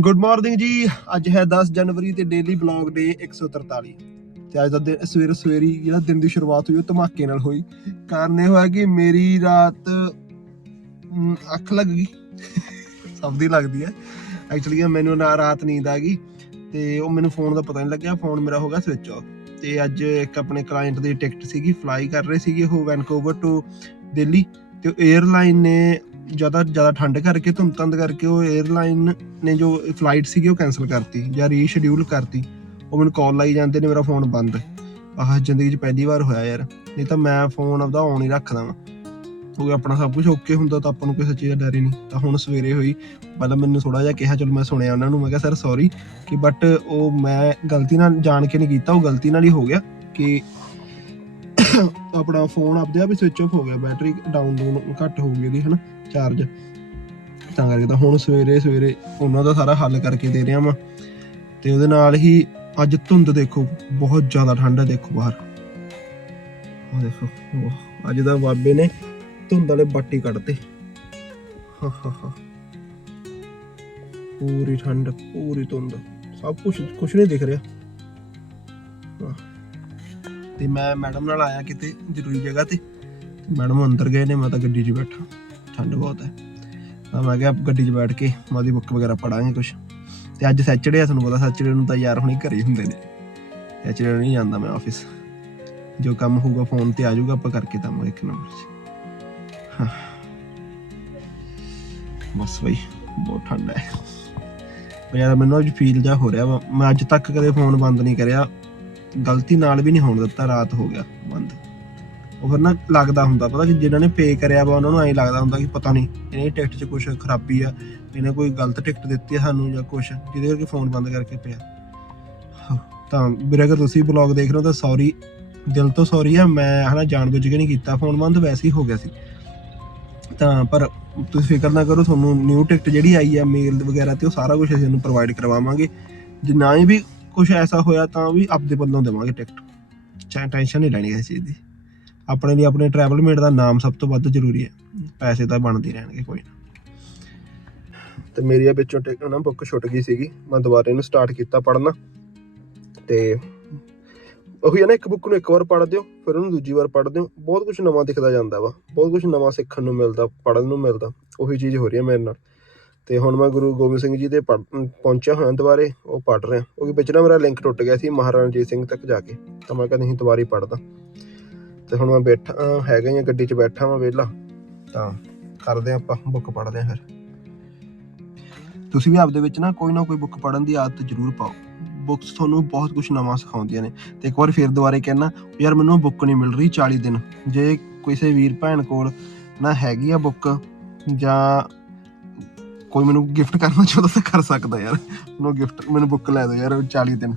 Good morning ਜੀ। ਅੱਜ ਹੈ 10 ਜਨਵਰੀ ਤੇ ਡੇਲੀ ਬਲੌਗ ਡੇ 143 ਤੇ ਅੱਜ ਦਾ ਦਿਨ ਸਵੇਰ ਸਵੇਰੀ ਜਿਹੜਾ ਦਿਨ ਦੀ ਸ਼ੁਰੂਆਤ ਹੋਈ ਉਹ ਧਮਾਕੇ ਨਾਲ ਹੋਈ। ਕਾਰਨ ਇਹ ਹੋਇਆ ਕਿ ਮੇਰੀ ਰਾਤ ਅੱਖ ਲੱਗ ਗਈ। ਸਭ ਦੀ ਲੱਗਦੀ ਹੈ। ਐਕਚੁਅਲੀ ਮੈਨੂੰ ਨਾ ਰਾਤ ਨੀਂਦ ਆ ਗਈ। ਤੇ ਉਹ ਮੈਨੂੰ ਫੋਨ ਦਾ ਪਤਾ ਨਹੀਂ ਲੱਗਿਆ। ਫੋਨ ਮੇਰਾ ਹੋ ਗਿਆ ਸਵਿਚ ਆਫ ਤੇ ਅੱਜ ਇੱਕ ਆਪਣੇ ਕਲਾਇੰਟ ਦੀ ਟਿਕਟ ਸੀਗੀ। ਫਲਾਈ ਕਰ ਰਹੇ ਸੀਗੇ ਉਹ ਵੈਨਕੂਵਰ ਟੂ ਦਿੱਲੀ ਤੇ 에ਅਰਲਾਈਨ ਨੇ ਜ਼ਿਆਦਾ ਜ਼ਿਆਦਾ ਠੰਡ ਕਰਕੇ, ਧੁੰਦ ਧੰਦ ਕਰਕੇ ਉਹ 에ਅਰਲਾਈਨ ਨੇ ਜੋ ਫਲਾਈਟ ਸੀਗੀ ਉਹ ਕੈਨਸਲ ਕਰਤੀ ਜਾਂ ਰੀਸ਼ਡਿਊਲ ਕਰਤੀ। ਉਹ ਮੈਨੂੰ ਕਾਲ ਲਾਈ ਜਾਂਦੇ ਨੇ, ਮੇਰਾ ਫੋਨ ਬੰਦ। ਆਹ ਜ਼ਿੰਦਗੀ 'ਚ ਪਹਿਲੀ ਵਾਰ ਹੋਇਆ ਯਾਰ। ਨਹੀਂ ਤਾਂ ਮੈਂ ਫੋਨ ਆਪਦਾ ਔਨ ਹੀ ਰੱਖਦਾ ਵਾਂ। ਕਿਉਂਕਿ ਆਪਣਾ ਸਭ ਕੁਝ ਓਕੇ ਹੁੰਦਾ, ਤਾਂ ਆਪਾਂ ਨੂੰ ਕਿਸੇ ਚੀਜ਼ ਦਾ ਡਰ ਹੀ ਨਹੀਂ। ਤਾਂ ਹੁਣ ਸਵੇਰੇ ਹੋਈ, ਪਹਿਲਾਂ ਮੈਨੂੰ ਥੋੜਾ ਜਿਹਾ ਕਿਹਾ, ਚਲੋ ਮੈਂ ਸੁਣਿਆ ਉਹਨਾਂ ਨੂੰ, ਮੈਂ ਕਿਹਾ ਸਰ ਸੌਰੀ ਕਿ ਬਟ ਉਹ ਮੈਂ ਗਲਤੀ ਨਾਲ ਜਾਣ ਕੇ ਨਹੀਂ ਕੀਤਾ, ਉਹ ਗਲਤੀ ਨਾਲ ਹੀ ਹੋ ਗਿਆ ਕਿ ਆਪਣਾ ਫੋਨ ਆਪਦੇ ਆਪ ਹੀ ਸਵਿਚ ਆਫ ਹੋ ਗਿਆ ਬੈਟਰੀ ਡਾਊਨ ਡਾਊਨ ਘੱਟ ਹੋ ਗਈ ਉਹਦੀ ਹਨਾ ਚਾਰਜ ਤਾਂ ਕਰਕੇ ਤਾਂ ਹੁਣ ਸਵੇਰੇ ਸਵੇਰੇ ਉਹਨਾਂ ਦਾ ਸਾਰਾ ਹੱਲ ਕਰਕੇ ਦੇ ਰਿਹਾ ਵਾਂ। ਤੇ ਉਹਦੇ ਨਾਲ ਹੀ ਅੱਜ ਧੁੰਦ ਦੇਖੋ, ਬਹੁਤ ਜ਼ਿਆਦਾ ਠੰਡ ਹੈ ਦੇਖੋ ਬਾਹਰ। ਆ ਦੇਖੋ ਅੱਜ ਦਾ ਬਾਬੇ ਨੇ ਧੁੰਦ ਵਾਲੇ ਬਾਟੀ ਕੱਢਤੇ। ਹਾ ਹਾ ਹਾ। ਪੂਰੀ ਠੰਡ, ਪੂਰੀ ਧੁੰਦ। ਸਭ ਕੁਝ ਕੁਝ ਨਹੀਂ ਦਿਖ ਰਿਹਾ। ਤੇ ਮੈਂ ਮੈਡਮ ਨਾਲ ਆਇਆ ਕਿਤੇ ਜ਼ਰੂਰੀ ਜਗ੍ਹਾ ਤੇ। ਮੈਡਮ ਅੰਦਰ ਗਏ ਨੇ, ਮੈਂ ਤਾਂ ਗੱਡੀ 'ਚ ਬੈਠਾ। ਠੰਡ ਬਹੁਤ ਹੈ। ਤਾਂ ਮੈਂ ਕਿਹਾ ਗੱਡੀ 'ਚ ਬੈਠ ਕੇ ਮੈਂ ਉਹਦੀ ਬੁੱਕ ਵਗੈਰਾ ਪੜਾਂਗੇ ਕੁਝ ਤੇ ਅੱਜ ਸੈਚਰਡੇ ਆ, ਤੁਹਾਨੂੰ ਪਤਾ ਸੈਚਰਡੇ ਨੂੰ ਤਾਂ ਯਾਰ ਹੁਣੇ ਘਰੇ ਹੀ ਹੁੰਦੇ ਨੇ। ਸੈਚਰਡੇ ਨਹੀਂ ਜਾਂਦਾ ਮੈਂ ਆਫਿਸ। ਜੋ ਕੰਮ ਹੋਊਗਾ ਫੋਨ ਤੇ ਆ ਜਾਊਗਾ, ਆਪਾਂ ਕਰਕੇ ਦਵਾਂਗੇ ਇੱਕ ਨੰਬਰ 'ਚ। ਹਾਂ। ਬਸ ਬਈ, ਬਹੁਤ ਠੰਡ ਹੈ। ਯਾਰ ਮੈਨੂੰ ਅੱਜ ਫੀਲ ਜਾ ਹੋ ਰਿਹਾ ਵਾ। ਮੈਂ ਅੱਜ ਤੱਕ ਕਦੇ ਫੋਨ ਬੰਦ ਨਹੀਂ ਕਰਿਆ। ਗਲਤੀ ਨਾਲ ਵੀ ਨਹੀਂ ਹੋਣ ਦਿੱਤਾ, ਰਾਤ ਹੋ ਗਿਆ, ਬੰਦ। ਉਹ ਫਿਰ ਨਾ ਲੱਗਦਾ ਹੁੰਦਾ, ਪਤਾ ਕਿ ਜਿਨ੍ਹਾਂ ਨੇ ਪੇ ਕਰਿਆ ਵਾ, ਉਹਨਾਂ ਨੂੰ ਐਂ ਲੱਗਦਾ ਹੁੰਦਾ ਕਿ ਪਤਾ ਨਹੀਂ, ਇਹਨੇ ਟਿਕਟ 'ਚ ਕੁਝ ਖਰਾਬੀ ਆ, ਇਹਨੇ ਕੋਈ ਗਲਤ ਟਿਕਟ ਦਿੱਤੀ ਆ ਸਾਨੂੰ ਜਾਂ ਕੁਝ ਜਿਹਦੇ ਕਰਕੇ ਫੋਨ ਬੰਦ ਕਰਕੇ ਪਿਆ। ਤਾਂ ਵੀਰੇ, ਅਗਰ ਤੁਸੀਂ ਬਲੌਗ ਦੇਖ ਰਹੇ ਹੋ ਤਾਂ ਸੌਰੀ, ਦਿਲ ਤੋਂ ਸੌਰੀ ਆ, ਮੈਂ ਹਨਾ ਜਾਣਬੁੱਝ ਕੇ ਨਹੀਂ ਕੀਤਾ, ਫੋਨ ਬੰਦ ਵੈਸੇ ਹੀ ਹੋ ਗਿਆ ਸੀ। ਤਾਂ ਪਰ ਤੁਸੀਂ ਫਿਕਰ ਨਾ ਕਰੋ, ਤੁਹਾਨੂੰ ਨਿਊ ਟਿਕਟ ਜਿਹੜੀ ਆਈ ਆ ਮੇਲ ਵਗੈਰਾ ਤੇ ਉਹ ਸਾਰਾ ਕੁਝ ਅਸੀਂ ਤੁਹਾਨੂੰ ਪ੍ਰੋਵਾਈਡ ਕਰਵਾਵਾਂਗੇ। ਜੇ ਨਾ ਹੀ ਵੀ ਕੁਝ ਐਸਾ ਹੋਇਆ ਤਾਂ ਵੀ ਆਪਦੇ ਵੱਲੋਂ ਦੇਵਾਂਗੇ ਟਿਕਟ। ਚਾਹੇ ਟੈਨਸ਼ਨ ਨਹੀਂ ਲੈਣੀ ਕਿਸੇ ਚੀਜ਼ ਦੀ। ਆਪਣੇ ਲਈ ਆਪਣੇ ਟਰੈਵਲ ਮੇਟ ਦਾ ਨਾਮ ਸਭ ਤੋਂ ਵੱਧ ਜ਼ਰੂਰੀ ਹੈ। ਪੈਸੇ ਤਾਂ ਬਣਦੇ ਰਹਿਣਗੇ, ਕੋਈ ਨਾ। ਤੇ ਮੇਰੀ ਆ ਵਿੱਚੋਂ ਟਿਕਟ ਨਾ ਬੁੱਕ ਛੁੱਟ ਗਈ ਸੀਗੀ। ਮੈਂ ਦੁਬਾਰਾ ਇਹਨੂੰ ਸਟਾਰਟ ਕੀਤਾ ਪੜ੍ਹਨਾ। ਤੇ ਉਹੀ ਹੈ ਨਾ, ਇੱਕ ਬੁੱਕ ਨੂੰ ਇੱਕ ਵਾਰ ਪੜ੍ਹਦੇ ਦਿਓ, ਫਿਰ ਉਹਨੂੰ ਦੂਜੀ ਵਾਰ ਪੜ੍ਹਦੇ ਦਿਓ। ਬਹੁਤ ਕੁਝ ਨਵਾਂ ਦਿਖਦਾ ਜਾਂਦਾ ਵਾ। ਬਹੁਤ ਕੁਝ ਨਵਾਂ ਸਿੱਖਣ ਨੂੰ ਮਿਲਦਾ, ਪੜ੍ਹਨ ਨੂੰ ਮਿਲਦਾ। ਉਹੀ ਚੀਜ਼ ਹੋ ਰਹੀ ਹੈ ਮੇਰੇ ਨਾਲ। ਤੇ ਹੁਣ ਮੈਂ ਗੁਰੂ ਗੋਬਿੰਦ ਸਿੰਘ ਜੀ ਦੇ ਪੜ੍ਹ- ਪਹੁੰਚਿਆ ਹੋਇਆ ਦੁਬਾਰੇ ਉਹ ਪੜ੍ਹ ਰਿਹਾ। ਕਿਉਂਕਿ ਵਿੱਚ ਨਾ ਮੇਰਾ ਲਿੰਕ ਟੁੱਟ ਗਿਆ ਸੀ, ਮਹਾਰਾਜਾ ਰਣਜੀਤ ਸਿੰਘ ਤੱਕ ਜਾ ਕੇ। ਤਾਂ ਮੈਂ ਕਹਿੰਦਾ ਨਹੀਂ ਦੁਬਾਰੇ ਪੜ੍ਹਦਾ। ਤੇ ਹੁਣ ਮੈਂ ਬੈਠਾ, ਹੈਗਾ ਹੀ ਆ, ਗੱਡੀ 'ਚ ਬੈਠਾ ਮੈਂ ਵਿਹਲਾ। ਤਾਂ ਕਰਦੇ ਹਾਂ ਆਪਾਂ ਬੁੱਕ ਪੜ੍ਹਦੇ ਹਾਂ ਫਿਰ। ਤੁਸੀਂ ਵੀ ਆਪਦੇ ਵਿੱਚ ਨਾ ਕੋਈ ਨਾ ਕੋਈ ਬੁੱਕ ਪੜ੍ਹਨ ਦੀ ਆਦਤ ਜ਼ਰੂਰ ਪਾਓ। ਬੁੱਕਸ ਤੁਹਾਨੂੰ ਬਹੁਤ ਕੁਝ ਨਵਾਂ ਸਿਖਾਉਂਦੀਆਂ ਨੇ। ਤੇ ਇੱਕ ਵਾਰ ਫਿਰ ਦੁਬਾਰੇ ਕਹਿਣਾ, ਯਾਰ ਮੈਨੂੰ ਬੁੱਕ ਨਹੀਂ ਮਿਲ ਰਹੀ 40 ਦਿਨ। ਜੇ ਕਿਸੇ ਵੀਰ ਭੈਣ ਕੋਲ ਨਾ ਹੈਗੀ ਆ ਬੁੱਕ ਜਾਂ ਕੋਈ ਮੈਨੂੰ ਗਿਫਟ ਕਰਨਾ ਚਾਹੁੰਦਾ ਤਾਂ ਕਰ ਸਕਦਾ ਯਾਰ। ਮੈਨੂੰ ਗਿਫਟ ਮੈਨੂੰ ਬੁੱਕ ਲੈ ਦਿਓ ਯਾਰ 40 ਦਿਨ।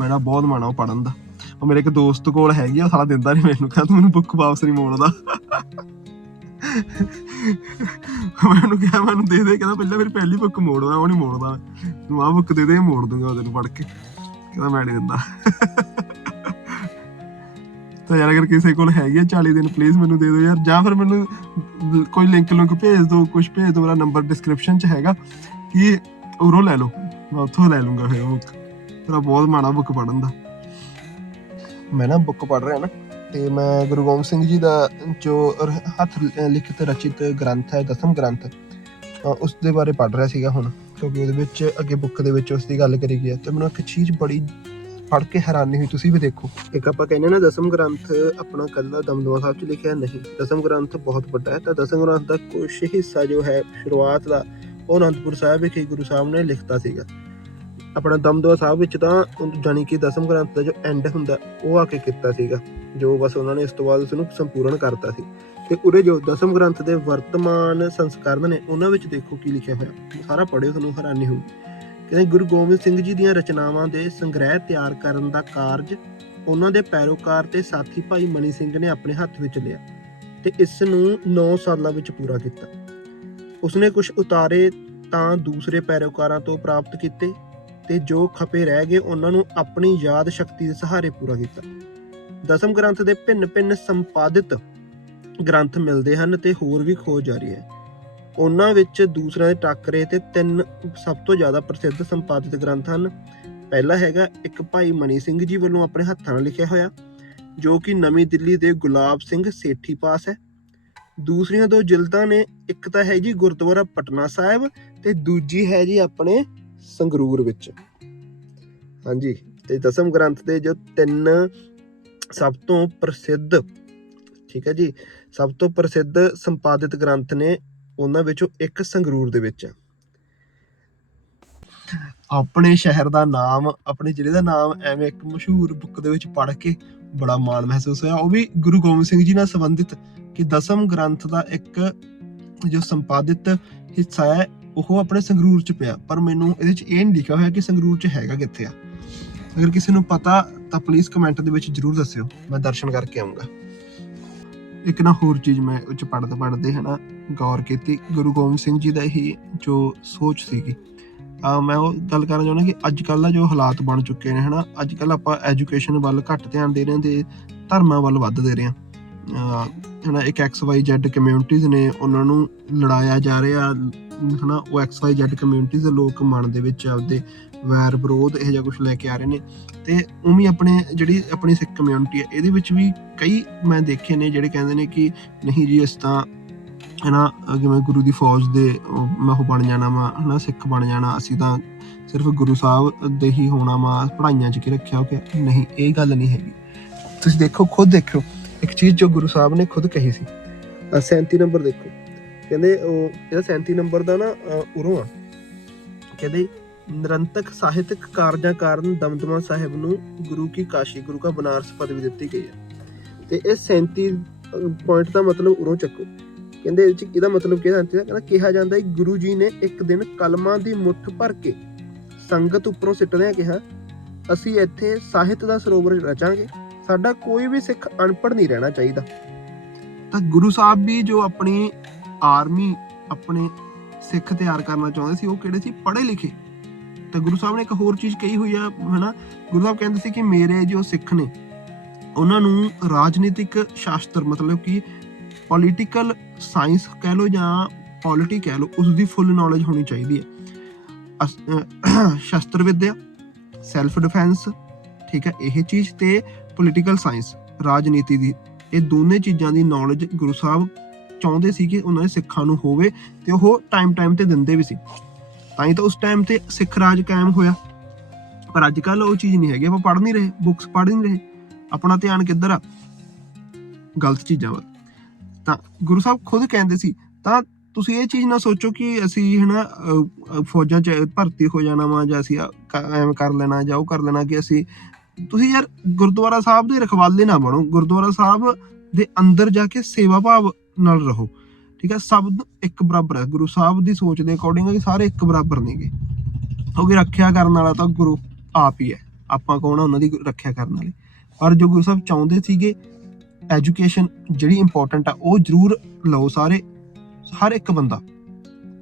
ਮੇਰਾ ਬਹੁਤ ਮਨ ਆ ਉਹ ਪੜਨ ਦਾ। ਉਹ ਮੇਰੇ ਇੱਕ ਦੋਸਤ ਕੋਲ ਹੈਗੀ ਆ, ਉਹ ਸਾਲਾ ਦਿੰਦਾ ਨਹੀਂ ਮੈਨੂੰ, ਕਹਿੰਦਾ ਤੂੰ ਮੈਨੂੰ ਬੁੱਕ ਵਾਪਸ ਨਹੀਂ ਮੋੜਦਾ। ਮੈਨੂੰ ਕਿਹਾ, ਮੈਨੂੰ ਦੇ ਦੇ, ਕਹਿੰਦਾ ਪਹਿਲਾਂ ਮੇਰੀ ਪਹਿਲੀ ਬੁੱਕ ਮੋੜਦਾ ਉਹ ਨਹੀਂ ਮੋੜਦਾ ਤੂੰ ਆਹ ਬੁੱਕ ਦੇ ਦੇ, ਮੋੜ ਦੂੰਗਾ ਉਹਦੇ ਨੂੰ ਪੜ ਕੇ। ਕਹਿੰਦਾ ਮੈਂ ਨਹੀਂ ਦਿੰਦਾ। ਤਾਂ ਯਾਰ ਅਗਰ ਕਿਸੇ ਕੋਲ ਹੈਗੀ ਆ 40 ਦਿਨ ਪਲੀਜ਼ ਮੈਨੂੰ ਦੇ ਦਿਓ ਯਾਰ। ਜਾਂ ਫਿਰ ਮੈਨੂੰ ਕੋਈ ਲਿੰਕ ਲੁੰਕ ਭੇਜ ਦਿਓ ਕੁਝ ਭੇਜ ਦਿਓ ਮੇਰਾ ਨੰਬਰ ਡਿਸਕ੍ਰਿਪਸ਼ਨ 'ਚ ਹੈਗਾ ਕਿ ਉਰੋਂ ਲੈ ਲਓ। ਮੈਂ ਉੱਥੋਂ ਲੈ ਲੂੰਗਾ ਫਿਰ ਬੁੱਕ ਮੇਰਾ ਬਹੁਤ ਮਾਣਾ ਬੁੱਕ ਪੜਨ ਦਾ। ਮੈਂ ਨਾ ਬੁੱਕ ਪੜ ਰਿਹਾ ਨਾ ਤੇ ਮੈਂ ਗੁਰੂ ਗੋਬਿੰਦ ਸਿੰਘ ਜੀ ਦਾ ਜੋ ਹੱਥ ਲ- ਲਿਖਿਤ ਰਚਿਤ ਗ੍ਰੰਥ ਹੈ ਦਸਮ ਗ੍ਰੰਥ ਅ, ਉਸ ਦੇ ਬਾਰੇ ਪੜ ਰਿਹਾ ਸੀਗਾ ਹੁਣ ਕਿਉਂਕਿ ਉਹਦੇ ਵਿੱਚ ਅੱਗੇ ਬੁੱਕ ਦੇ ਵਿੱਚ ਉਸ ਦੀ ਗੱਲ ਕਰੀ ਗਈ ਹੈ। ਤੇ ਮੈਨੂੰ ਇੱਕ ਚੀਜ਼ ਬੜੀ ਪੜ ਕੇ ਹੈਰਾਨੀ ਹੋਈ, ਤੁਸੀਂ ਵੀ ਦੇਖੋ। ਇੱਕ ਆਪਾਂ ਕਹਿੰਦੇ ਨਾ, ਦਸਮ ਗ੍ਰੰਥ ਆਪਣਾ ਕੱਲਾ ਦਮਦਮਾ ਸਾਹਿਬ ਚ ਲਿਖਿਆ ਨਹੀਂ। ਦਸਮ ਗ੍ਰੰਥ ਬਹੁਤ ਵੱਡਾ ਹੈ, ਤਾਂ ਦਸਮ ਗ੍ਰੰਥ ਦਾ ਕੁਝ ਹਿੱਸਾ ਜੋ ਹੈ ਸ਼ੁਰੂਆਤ ਦਾ, ਉਹ ਅਨੰਦਪੁਰ ਸਾਹਿਬ ਵਿਖੇ ਗੁਰੂ ਸਾਹਿਬ ਨੇ ਲਿਖਤਾ ਸੀਗਾ। ਆਪਣਾ ਦਮਦਮਾ ਸਾਹਿਬ ਵਿੱਚ ਤਾਂ ਉਹ ਜਾਣੀ ਕਿ ਦਸਮ ਗ੍ਰੰਥ ਦਾ ਜੋ ਐਂਡ ਹੁੰਦਾ, ਉਹ ਆ ਕੇ ਕੀਤਾ ਸੀਗਾ। ਜੋ ਬਸ ਉਹਨਾਂ ਨੇ ਇਸ ਤੋਂ ਬਾਅਦ ਉਸ ਨੂੰ ਸੰਪੂਰਨ ਕਰਤਾ ਸੀ। ਤੇ ਉਰੇ ਜੋ ਦਸਮ ਗ੍ਰੰਥ ਦੇ ਵਰਤਮਾਨ ਸੰਸਕਰਨ ਨੇ, ਉਹਨਾਂ ਵਿੱਚ ਦੇਖੋ ਕੀ ਲਿਖਿਆ ਹੋਇਆ। ਸਾਰਾ ਪੜ੍ਹਿਓ, ਤੁਹਾਨੂੰ ਹੈਰਾਨੀ ਹੋਊਗੀ। ਕਹਿੰਦੇ ਗੁਰੂ ਗੋਬਿੰਦ ਸਿੰਘ ਜੀ ਦੀਆਂ ਰਚਨਾਵਾਂ ਦੇ ਸੰਗ੍ਰਹਿ ਤਿਆਰ ਕਰਨ ਦਾ ਕਾਰਜ ਉਹਨਾਂ ਦੇ ਪੈਰੋਕਾਰ ਤੇ ਸਾਥੀ ਭਾਈ ਮਨੀ ਸਿੰਘ ਨੇ ਆਪਣੇ ਹੱਥ ਵਿੱਚ ਲਿਆ ਤੇ ਇਸ ਨੂੰ 9 ਸਾਲਾਂ ਵਿੱਚ ਪੂਰਾ ਕੀਤਾ। ਉਸਨੇ ਕੁਝ ਉਤਾਰੇ ਤਾਂ ਦੂਸਰੇ ਪੈਰੋਕਾਰਾਂ ਤੋਂ ਪ੍ਰਾਪਤ ਕੀਤੇ ਤੇ ਜੋ ਖਪੇ ਰਹਿ ਗਏ ਉਹਨਾਂ ਨੂੰ ਆਪਣੀ ਯਾਦ ਸ਼ਕਤੀ ਦੇ ਸਹਾਰੇ ਪੂਰਾ ਕੀਤਾ। ਦਸਮ ਗ੍ਰੰਥ ਦੇ ਭਿੰਨ-ਭਿੰਨ ਸੰਪਾਦਿਤ ਗ੍ਰੰਥ ਮਿਲਦੇ ਹਨ ਤੇ ਹੋਰ ਵੀ ਖੋਜ ਜਾਰੀ ਹੈ। ਉਹਨਾਂ ਵਿੱਚ ਦੂਸਰਿਆਂ ਦੇ ਟੱਕਰੇ ਤੇ ਤਿੰਨ ਸਭ ਤੋਂ ਜ਼ਿਆਦਾ ਪ੍ਰਸਿੱਧ ਸੰਪਾਦਿਤ ਗ੍ਰੰਥ ਹਨ। ਪਹਿਲਾ ਹੈਗਾ ਇੱਕ ਭਾਈ ਮਨੀ ਸਿੰਘ ਜੀ ਵੱਲੋਂ ਆਪਣੇ ਹੱਥਾਂ ਨਾਲ ਲਿਖਿਆ ਹੋਇਆ, ਜੋ ਕਿ ਨਵੀਂ ਦਿੱਲੀ ਦੇ ਗੁਲਾਬ ਸਿੰਘ ਸੇਠੀ ਪਾਸ ਹੈ। ਦੂਸਰੀਆਂ ਦੋ ਜਿਲਦਾਂ ਨੇ, ਇੱਕ ਤਾਂ ਹੈ ਜੀ ਗੁਰਦੁਆਰਾ ਪਟਨਾ ਸਾਹਿਬ ਤੇ ਦੂਜੀ ਹੈ ਜੀ ਆਪਣੇ ਸੰਗਰੂਰ ਵਿੱਚ। ਹਾਂਜੀ, ਤੇ ਦਸਮ ਗ੍ਰੰਥ ਦੇ ਜੋ ਤਿੰਨ ਸਭ ਤੋਂ ਪ੍ਰਸਿੱਧ, ਠੀਕ ਹੈ ਜੀ, ਸਭ ਤੋਂ ਪ੍ਰਸਿੱਧ ਸੰਪਾਦਿਤ ਗ੍ਰੰਥ ਨੇ ਉਹਨਾਂ ਵਿੱਚੋਂ ਇੱਕ ਸੰਗਰੂਰ ਦੇ ਵਿੱਚ ਆ। ਆਪਣੇ ਸ਼ਹਿਰ ਦਾ ਨਾਮ, ਆਪਣੇ ਜ਼ਿਲ੍ਹੇ ਦਾ ਨਾਮ ਐਵੇਂ ਇੱਕ ਮਸ਼ਹੂਰ ਬੁੱਕ ਦੇ ਵਿੱਚ ਪੜ੍ਹ ਕੇ ਬੜਾ ਮਾਣ ਮਹਿਸੂਸ ਹੋਇਆ। ਉਹ ਵੀ ਗੁਰੂ ਗੋਬਿੰਦ ਸਿੰਘ ਜੀ ਨਾਲ ਸੰਬੰਧਿਤ ਕਿ ਦਸਮ ਗ੍ਰੰਥ ਦਾ ਇੱਕ ਜੋ ਸੰਪਾਦਿਤ ਹਿੱਸਾ ਹੈ, ਉਹ ਆਪਣੇ ਸੰਗਰੂਰ ਚ ਪਿਆ। ਪਰ ਮੈਨੂੰ ਇਹਦੇ ਚ ਇਹ ਨਹੀਂ ਲਿਖਿਆ ਹੋਇਆ ਕਿ ਸੰਗਰੂਰ ਚ ਹੈਗਾ ਕਿੱਥੇ ਆ। ਅਗਰ ਕਿਸੇ ਨੂੰ ਪਤਾ ਤਾਂ ਪਲੀਜ਼ ਕਮੈਂਟ ਦੇ ਵਿੱਚ ਜਰੂਰ ਦੱਸਿਓ। ਮੈਂ ਦਰਸ਼ਨ ਕਰਕੇ ਆਉਂਗਾ ਇੱਕ ਨਾ ਹੋਰ ਚੀਜ਼ ਮੈਂ ਉਹ ਚ ਪੜ੍ਹਦੇ ਪੜ੍ਹਦੇ ਹਨਾ, ਗੌਰ ਕੀਤੀ, ਗੁਰੂ ਗੋਬਿੰਦ ਸਿੰਘ ਜੀ ਦਾ ਹੀ ਜੋ ਸੋਚ ਸੀਗੀ। ਆ ਮੈਂ ਉਹ ਗੱਲ ਕਰਨਾ ਚਾਹੁੰਦਾ ਕਿ ਅੱਜ ਕੱਲ੍ਹ ਦਾ ਜੋ ਹਾਲਾਤ ਬਣ ਚੁੱਕੇ ਨੇ ਹਨਾ, ਅੱਜ ਕੱਲ੍ਹ ਆਪਾਂ ਐਜੂਕੇਸ਼ਨ ਵੱਲ ਘੱਟ ਧਿਆਨ ਦੇ ਰਹੇ ਹਾਂ ਤੇ ਧਰਮਾਂ ਵੱਲ ਵੱਧ ਦੇ ਰਹੇ ਹਾਂ। ਅਹ ਹਨਾ, ਇੱਕ ਐਕਸ ਵਾਈ XYZ ਕਮਿਊਨਿਟੀਜ਼ ਨੇ ਉਹਨਾਂ ਨੂੰ ਲੜਾਇਆ ਜਾ ਰਿਹਾ, ਹਨਾ, ਉਹ ਐਕਸ ਵਾਈ XYZ ਕਮਿਊਨਿਟੀਜ਼ ਦੇ ਲੋਕ ਮਨ ਦੇ ਵਿੱਚ ਆਪਦੇ ਵੈਰ ਵਿਰੋਧ ਇਹ ਜਿਹਾ ਕੁਝ ਲੈ ਕੇ ਆ ਰਹੇ ਨੇ ਤੇ ਉਵੇਂ ਆਪਣੇ ਜਿਹੜੀ ਆਪਣੀ ਸਿੱਖ ਕਮਿਊਨਿਟੀ ਹੈ, ਇਹਦੇ ਵਿੱਚ ਵੀ ਕਈ ਮੈਂ ਦੇਖੇ ਨੇ ਜਿਹੜੇ ਕਹਿੰਦੇ ਨੇ ਕਿ ਨਹੀਂ ਜੀ ਇਸ ਤਾਂ ਹਨਾ ਜਿਵੇਂ ਗੁਰੂ ਦੀ ਫੌਜ ਦੇ ਮੈਂ ਉਹ ਬਣ ਜਾਣਾ ਵਾ, ਹਨਾ, ਸਿੱਖ ਬਣ ਜਾਣਾ, ਅਸੀਂ ਤਾਂ ਸਿਰਫ ਗੁਰੂ ਸਾਹਿਬ ਦੇ ਹੀ ਹੋਣਾ ਵਾ ਪੜਾਈਆਂ 'ਚ ਕੀ ਰੱਖਿਆ ਹੋ ਕਿ ਨਹੀਂ, ਇਹ ਗੱਲ ਨਹੀਂ ਹੈਗੀ। ਤੁਸੀਂ ਦੇਖੋ, ਖੁਦ ਦੇਖਿਓ, ਇੱਕ ਚੀਜ਼ ਜੋ ਗੁਰੂ ਸਾਹਿਬ ਨੇ ਖੁਦ ਕਹੀ ਸੀ ਆਹ 37 ਨੰਬਰ ਦੇਖੋ, ਕਹਿੰਦੇ ਉਹ ਇਹਦਾ 37 ਨੰਬਰ ਦਾ ਨਾ ਉਰੋਂ ਆ, ਕਹਿੰਦੇ ਨਿਰੰਤਕ ਸਾਹਿਤਕ ਕਾਰਜਾਂ ਕਾਰਨ ਦਮਦਮਾ ਸਾਹਿਬ ਨੂੰ ਗੁਰੂ ਕੀ ਕਾਸ਼ੀ, ਗੁਰੂ ਕਾ ਬਨਾਰਸ ਪਦਵੀ ਦਿੱਤੀ ਗਈ ਹੈ। ਤੇ ਇਹ 37 ਪੁਆਇੰਟ ਦਾ ਮਤਲਬ ਉਰੋਂ ਚੱਕੋ। ਕਹਿੰਦੇ ਇਹ 'ਚ ਇਹਦਾ ਮਤਲਬ ਕੀ ਹੈ ਕਹਿੰਦਾ ਕਿਹਾ ਜਾਂਦਾ ਹੈ, ਗੁਰੂ ਜੀ ਨੇ ਇੱਕ ਦਿਨ ਕਲਮਾਂ ਦੀ ਮੁੱਠ ਭਰ ਕੇ ਸੰਗਤ ਉੱਪਰੋਂ ਸਿੱਟਦਿਆਂ ਕਿਹਾ, ਅਸੀਂ ਇੱਥੇ ਸਾਹਿਤ ਦਾ ਸਰੋਵਰ ਰਚਾਂਗੇ। ਸਾਡਾ ਕੋਈ ਵੀ ਸਿੱਖ ਅਨਪੜ੍ਹ ਨਹੀਂ ਰਹਿਣਾ ਚਾਹੀਦਾ। ਤਾਂ ਗੁਰੂ ਸਾਹਿਬ ਵੀ ਜੋ ਆਪਣੀ ਆਰਮੀ, ਆਪਣੇ ਸਿੱਖ ਤਿਆਰ ਕਰਨਾ ਚਾਹੁੰਦੇ ਸੀ, ਉਹ ਕਿਹੜੇ ਸੀ? ਪੜ੍ਹੇ ਲਿਖੇ। ਤੇ ਗੁਰੂ ਸਾਹਿਬ ਨੇ ਇੱਕ ਹੋਰ ਚੀਜ਼ ਕਹੀ ਹੋਈ ਆ, ਹਨਾ? ਗੁਰੂ ਸਾਹਿਬ ਕਹਿੰਦੇ ਸੀ ਕਿ ਮੇਰੇ ਜੋ ਸਿੱਖ ਨੇ, ਉਹਨਾਂ ਨੂੰ ਰਾਜਨੀਤਿਕ ਸ਼ਾਸਤਰ, ਮਤਲਬ ਕਿ ਪੋਲੀਟੀਕਲ ਸਾਇੰਸ ਕਹਿ ਲਓ ਜਾਂ ਪੋਲਿਟੀ ਕਹਿ ਲਓ ਉਸ ਦੀ ਫੁੱਲ ਨੌਲੇਜ ਹੋਣੀ ਚਾਹੀਦੀ ਹੈ। ਅਸ- ਸ਼ਸਤਰ ਵਿਦਿਆ ਸੈਲਫ ਡਿਫੈਂਸ ਠੀਕ ਹੈ, ਇਹ ਚੀਜ਼ ਤੇ ਪੋਲੀਟੀਕਲ ਸਾਇੰਸ ਰਾਜਨੀਤੀ ਦੀ, ਇਹ ਦੋਨੇ ਚੀਜ਼ਾਂ ਦੀ ਨੌਲੇਜ ਗੁਰੂ ਸਾਹਿਬ ਚਾਹੁੰਦੇ ਸੀ ਕਿ ਉਹਨਾਂ ਦੇ ਸਿੱਖਾਂ ਨੂੰ ਹੋਵੇ ਤੇ ਉਹ ਟਾਈਮ ਟਾਈਮ ਤੇ ਦਿੰਦੇ ਵੀ ਸੀ। ਤਾਂ ਹੀ ਤਾਂ ਉਸ ਟਾਈਮ ਤੇ ਸਿੱਖ ਰਾਜ ਕਾਇਮ ਹੋਇਆ। ਪਰ ਅੱਜ ਕੱਲ ਉਹ ਚੀਜ਼ ਨਹੀਂ ਹੈਗੀ ਆਪਾਂ ਪੜ੍ਹ ਨਹੀਂ ਰਹੇ ਬੁੱਕਸ ਪੜ੍ਹ ਨਹੀਂ ਰਹੇ। ਆਪਣਾ ਧਿਆਨ ਕਿੱਧਰ ਆ? ਗਲਤ ਚੀਜ਼ਾਂ ਵੱਲ। ਤਾਂ ਗੁਰੂ ਸਾਹਿਬ ਖੁਦ ਕਹਿੰਦੇ ਸੀ ਤਾਂ ਤੁਸੀਂ ਇਹ ਚੀਜ਼ ਨਾ ਸੋਚੋ ਕਿ ਅਸੀਂ ਹਨਾ ਅਹ, ਅਹ, ਫੌਜਾਂ 'ਚ ਭਰਤੀ ਹੋ ਜਾਣਾ ਵਾ ਜਾਂ ਅਸੀਂ ਆ- ਐਵੇਂ ਕਰ ਲੈਣਾ ਜਾਂ ਉਹ ਕਰ ਲੈਣਾ ਕਿ ਅਸੀਂ ਤੁਸੀਂ ਯਾਰ ਗੁਰਦੁਆਰਾ ਸਾਹਿਬ ਦੇ ਰਖਵਾਲੇ ਨਾ ਬਣੋ। ਗੁਰਦੁਆਰਾ ਸਾਹਿਬ ਦੇ ਅੰਦਰ ਜਾ ਕੇ ਸੇਵਾ ਭਾਵ ਨਾਲ ਰਹੋ। ਠੀਕ ਹੈ, ਸਭ ਇੱਕ ਬਰਾਬਰ ਹੈ। ਗੁਰੂ ਸਾਹਿਬ ਦੀ ਸੋਚ ਦੇ ਅਕੋਰਡਿੰਗ ਕਿ ਸਾਰੇ ਇੱਕ ਬਰਾਬਰ ਨੇਗੇ। ਕਿਉਂਕਿ ਰੱਖਿਆ ਕਰਨ ਵਾਲਾ ਤਾਂ ਗੁਰੂ ਆਪ ਹੀ ਹੈ। ਆਪਾਂ ਕੌਣ ਆ? ਉਹਨਾਂ ਦੀ ਰੱਖਿਆ ਕਰਨ ਵਾਲੇ। ਪਰ ਜੋ ਗੁਰੂ ਸਾਹਿਬ ਚਾਹੁੰਦੇ ਸੀਗੇ ਐਜੂਕੇਸ਼ਨ ਜਿਹੜੀ ਇੰਪੋਰਟੈਂਟ ਆ, ਉਹ ਜ਼ਰੂਰ ਲਓ ਸਾਰੇ, ਹਰ ਇੱਕ ਬੰਦਾ।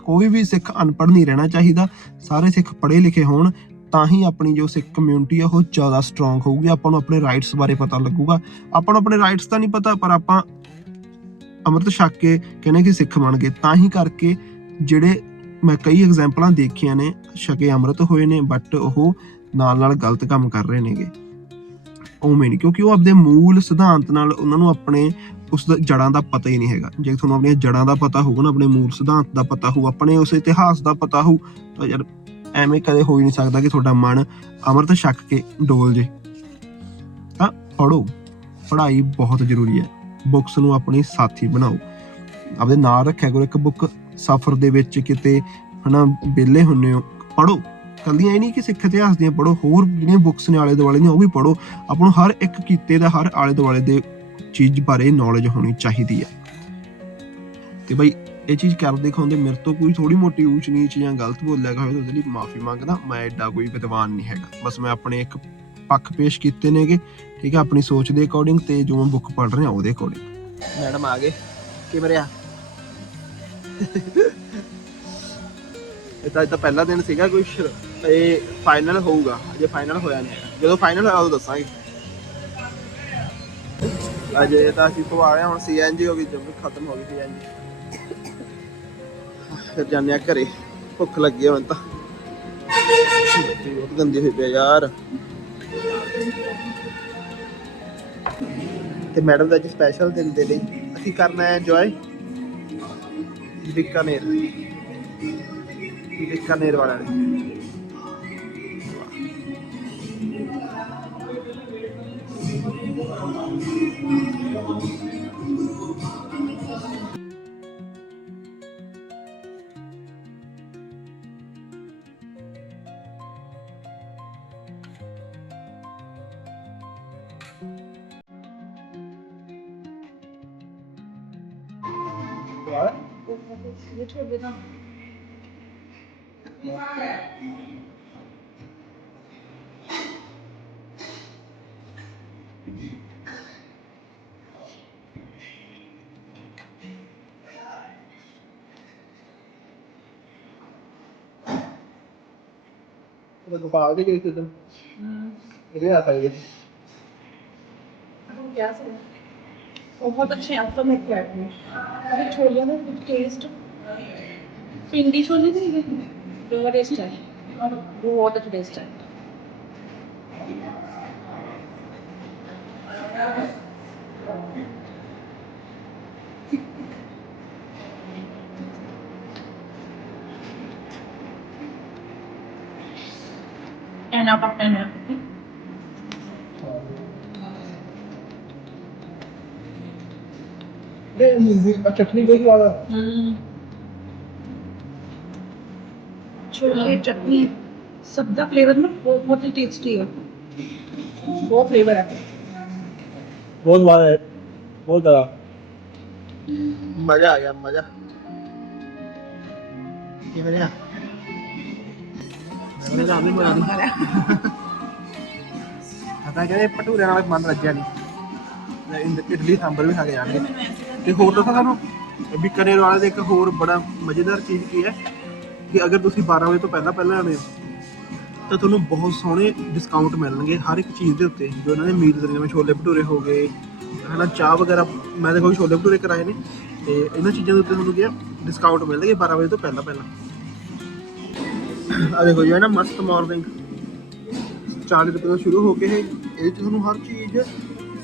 ਕੋਈ ਵੀ ਸਿੱਖ ਅਨਪੜ੍ਹ ਨਹੀਂ ਰਹਿਣਾ ਚਾਹੀਦਾ। ਸਾਰੇ ਸਿੱਖ ਪੜ੍ਹੇ ਲਿਖੇ ਹੋਣ, ਤਾਂ ਹੀ ਆਪਣੀ ਜੋ ਸਿੱਖ ਕਮਿਊਨਿਟੀ ਆ, ਉਹ ਜ਼ਿਆਦਾ ਸਟਰੋਂਗ ਹੋਊਗੀ। ਆਪਾਂ ਨੂੰ ਆਪਣੇ ਰਾਈਟਸ ਬਾਰੇ ਪਤਾ ਲੱਗੂਗਾ। ਆਪਾਂ ਨੂੰ ਆਪਣੇ ਰਾਈਟਸ ਤਾਂ ਨਹੀਂ ਪਤਾ, ਪਰ ਆਪਾਂ ਅੰਮ੍ਰਿਤ ਛਕ ਕੇ ਕਹਿੰਦੇ ਕਿ ਸਿੱਖ ਬਣ ਗਏ। ਤਾਂ ਹੀ ਕਰਕੇ ਜਿਹੜੇ ਮੈਂ ਕਈ ਐਗਜ਼ਾਮਪਲਾਂ ਦੇਖੀਆਂ ਨੇ, ਛਕੇ ਅੰਮ੍ਰਿਤ ਹੋਏ ਨੇ ਬਟ ਉਹ ਨਾਲ ਨਾਲ ਗਲਤ ਕੰਮ ਕਰ ਰਹੇ ਨੇਗੇ। ਉਵੇਂ ਨਹੀਂ, ਕਿਉਂਕਿ ਉਹ ਆਪਦੇ ਮੂਲ ਸਿਧਾਂਤ ਨਾਲ ਉਹਨਾਂ ਨੂੰ ਆਪਣੇ ਉਸ ਦਾ ਜੜਾਂ ਦਾ ਪਤਾ ਹੀ ਨਹੀਂ ਹੈਗਾ। ਜੇ ਤੁਹਾਨੂੰ ਆਪਣੀਆਂ ਜੜਾਂ ਦਾ ਪਤਾ ਹੋਊਗਾ ਨਾ, ਆਪਣੇ ਮੂਲ ਸਿਧਾਂਤ ਦਾ ਪਤਾ ਹੋਊ, ਆਪਣੇ ਉਸ ਇਤਿਹਾਸ ਦਾ ਪਤਾ ਹੋਊ, ਤਾਂ ਯਾਰ ਐਵੇਂ ਕਦੇ ਹੋ ਹੀ ਨਹੀਂ ਸਕਦਾ ਕਿ ਤੁਹਾਡਾ ਮਨ ਅੰਮ੍ਰਿਤ ਛਕ ਕੇ ਡੋਲ ਜੇ। ਤਾਂ ਪੜੋ ਪੜ੍ਹਾਈ ਬਹੁਤ ਜ਼ਰੂਰੀ ਹੈ। ਬੁੱਕਸ ਨੂੰ ਆਪਣੀ ਸਾਥੀ ਬਣਾਓ। ਆਪਦੇ ਨਾਲ ਰੱਖਿਆ ਕਰੋ। ਇੱਕ ਬੁੱਕ ਸਫ਼ਰ ਦੇ ਵਿੱਚ ਕਿਤੇ, ਹਨਾ, ਵਿਹਲੇ ਹੁੰਨੇ ਹੋ ਪੜੋ ਕੱਲੀਆਂ ਇਹ ਨਹੀਂ ਕਿ ਸਿੱਖ ਇਤਿਹਾਸ ਦੀਆਂ ਪੜੋ ਹੋਰ ਜਿਹੜੀਆਂ ਬੁੱਕਸ ਨੇ ਆਲੇ ਦੁਆਲੇ ਦੀਆਂ ਉਹ ਵੀ ਪੜੋ ਆਪਾਂ ਨੂੰ ਹਰ ਇੱਕ ਕੀਤੇ ਦਾ, ਹਰ ਆਲੇ ਦੁਆਲੇ ਦੇ ਚੀਜ਼ ਬਾਰੇ ਨੌਲੇਜ ਹੋਣੀ ਚਾਹੀਦੀ ਹੈ ਤੇ ਬਈ, ਇਹ ਚੀਜ਼ ਕਰ ਦਿਖਾਉਂਦੇ ਮੇਰੇ ਤੋਂ ਕੋਈ ਥੋੜੀ ਮੋਟੀ ਊਚ ਨੀਚ ਜਾਂ ਗਲਤ ਬੋਲਿਆ ਗਿਆ ਹੋਵੇ ਤਾਂ ਉਹਦੇ ਲਈ ਮਾਫੀ ਮੰਗਦਾ। ਮੈਂ ਐਡਾ ਕੋਈ ਵਿਦਵਾਨ ਨਹੀਂ ਹੈਗਾ। ਬਸ ਮੈਂ ਆਪਣੇ ਇੱਕ ਪੱਖ ਪੇਸ਼ ਕੀਤੇ ਨੇਗੇ। ਠੀਕ ਹੈ ਆਪਣੀ ਸੋਚ ਦੇ ਅਕੋਰਡਿੰਗ ਤੇ ਜੋ ਮੈਂ ਬੁੱਕ ਪੜ੍ਹ ਰਿਹਾ ਉਹਦੇ ਅਕੋਰਡਿੰਗ ਮੈਡਮ ਆ ਗਏ। ਕਿਵੇਂ ਰਿਹਾ ਇਹ ਤਾਂ ਤਾਂ ਪਹਿਲਾ ਦਿਨ ਸੀਗਾ ਕੋਈ ਇਹ ਫਾਈਨਲ ਹੋਊਗਾ ਅਜੇ ਫਾਈਨਲ ਹੋਇਆ ਨਹੀਂ ਹੈਗਾ। ਜਦੋਂ ਫਾਈਨਲ ਹੋਇਆ ਉਦੋਂ ਦੱਸਾਂਗੇ। ਅਜੇ ਤਾਂ ਅਸੀਂ ਤੋਂ ਆ ਰਹੇ ਹਾਂ, ਹੁਣ ਸੀਐਨਜੀ ਹੋ ਗਈ ਜਦ ਖਤਮ ਹੋ ਗਈ ਸੀਐਨਜੀ ਫਿਰ ਜਾਂਦੇ ਆ ਘਰੇ। ਭੁੱਖ ਲੱਗੀ ਹੁਣ ਤਾਂ। ਬਹੁਤ ਗੰਦੀ ਹੋਈ ਪਿਆ ਯਾਰ। ਤੇ ਮੈਡਮ ਦਾ ਅੱਜ ਸਪੈਸ਼ਲ ਦਿਨ ਦੇ ਲਈ ਅਸੀਂ ਕਰਨਾ ਹੈ ਇੰਜੋਏ ਬਿਕਾਨੇਰ ਬਿਕਾਨੇਰ ਵਾਲਾ। ਨੇ ਸਕਦੇ ਤਾਂ। ਗੋਪਾਲ ਦੇ? ਗਏ ਸੀ ਉਦੋਂ ਇਹ ਆ ਸਕਦੇ ਹੁਣ ਕਿਆ ਸੀ ਬਹੁਤ ਅੱਛੇ ਆਪ ਤਾਂ ਮੈਂ ਕਿਹਾ ਆਪਣੇ ਛੋਲਿਆਂ ਦਾ ਟੇਸਟ ਪਿੰਡੀ ਛੋਲੇ ਨਹੀਂ ਬਹੁਤ ਟੇਸਟ ਹੈ ਬਹੁਤ ਟੇਸਟ ਹੈ ਇਹਨਾਂ ਪੱਤੇ ਨੇ। ਦੇ ਨਹੀਂ ਅੱਛਾ ਠੀਕ ਵਾਲਾ ਹੂੰ ਛੋਲੇ ਚਟਨੀ ਸਭ ਦਾ ਫਲੇਵਰ ਨਾ ਬਹੁਤ ਬਹੁਤ ਹੀ ਟੇਸਟੀ ਹੈ ਬਹੁਤ ਫਲੇਵਰ ਹੈ ਬਹੁਤ ਵਾਰ ਹੈ ਬਹੁਤ ਜ਼ਿਆਦਾ। ਮਜ਼ਾ ਆ ਗਿਆ ਮਜ਼ਾ। ਕਿਵੇਂ ਰਿਹਾ? ਮੈਂ ਤਾਂ ਆਪ ਹੀ ਬਣਾ ਕਹਿੰਦੇ ਭਟੂਰੇ ਨਾਲ ਮਨ ਰੱਜਿਆ ਨਹੀਂ ਇੰਦ- ਇਡਲੀ ਸਾਂਬਰ ਵੀ ਖਾ ਕੇ ਜਾਣਗੇ। ਤੇ ਹੋਰ ਦੱਸਾਂ ਤੁਹਾਨੂੰ ਵੀ ਵਾਲੇ ਦੇ ਇੱਕ ਹੋਰ ਬੜਾ ਮਜ਼ੇਦਾਰ ਕਿ ਅਗਰ ਤੁਸੀਂ 12 ਵਜੇ ਤੋਂ ਪਹਿਲਾਂ ਪਹਿਲਾਂ ਆਉਂਦੇ ਹੋ, ਤਾਂ ਤੁਹਾਨੂੰ ਬਹੁਤ ਸੋਹਣੇ ਡਿਸਕਾਊਂਟ ਮਿਲਣਗੇ ਹਰ ਇੱਕ ਚੀਜ਼ ਦੇ ਉੱਤੇ ਜੋ ਇਹਨਾਂ ਨੇ ਮੀਲ ਦੇ ਜਿਵੇਂ ਛੋਲੇ ਭਟੂਰੇ ਹੋ ਗਏ, ਹਨਾ, ਚਾਹ ਵਗੈਰਾ, ਮੈਂ ਦੇਖੋ ਛੋਲੇ ਭਟੂਰੇ ਕਰਾਏ ਨੇ, ਤੇ ਇਹਨਾਂ ਚੀਜ਼ਾਂ ਦੇ ਉੱਤੇ ਤੁਹਾਨੂੰ ਕੀ ਡਿਸਕਾਊਂਟ ਮਿਲਣਗੇ 12 ਵਜੇ ਤੋਂ ਪਹਿਲਾਂ ਪਹਿਲਾਂ। ਆ ਦੇਖੋ ਜੀ, ਇਹ ਨਾ ਮਸਤ ਮਾਰਨਿੰਗ 40 ਰੁਪਏ ਤੋਂ ਸ਼ੁਰੂ ਹੋ ਕੇ ਇਹ, ਇਹਦੇ ਚ ਤੁਹਾਨੂੰ ਹਰ ਚੀਜ਼